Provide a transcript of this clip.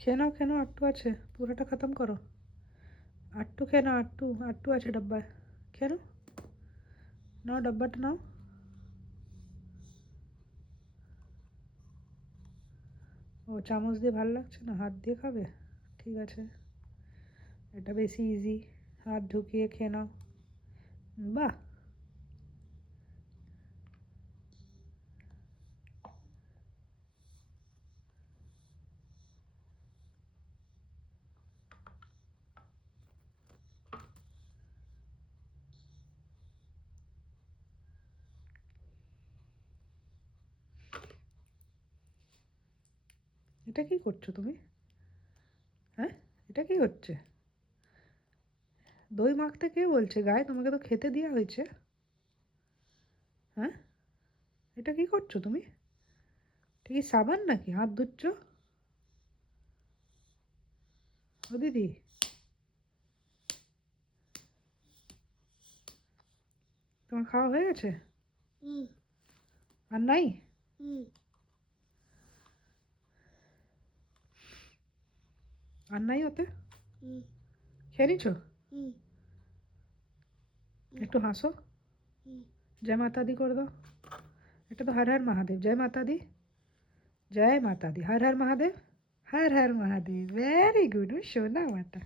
খেয়ে নাও খেয়ে নাও, আটটু আছে, পুরোটা খতম করো। আটটু খেয়ে নাও, আটটু আটটু আছে ডাব্বায়, খেয়ে নাও। নাও ডাব্বাটা নাও। ও চামচ দিয়ে ভালো লাগছে না, হাত দিয়ে খাবে? ঠিক আছে, এটা বেশি ইজি, হাত ঢুকিয়ে খেয়ে নাও। বাহ, এটা কি করছো তুমি? হ্যাঁ, এটা কি হচ্ছে? দই মাখতে কে বলছে গায়ে? তোমাকে তো খেতে দেওয়া হয়েছে। হ্যাঁ, এটা কি করছো তুমি? এটা কি সাবান নাকি হাত ধুচ্ছ? ও দিদি, তোমার খাওয়া হয়ে গেছে? আর নাই? আর নাই ওতে? খেয়ে নিছো? একটু হাসো, जय माता दी कर दो। এটা তো হর হর মহাদেব। জয় মাতা দি, জয় মাতা দি, হর হর মহাদেব, হর হর মহাদেব। ভেরি গুড, সোনা মাতা।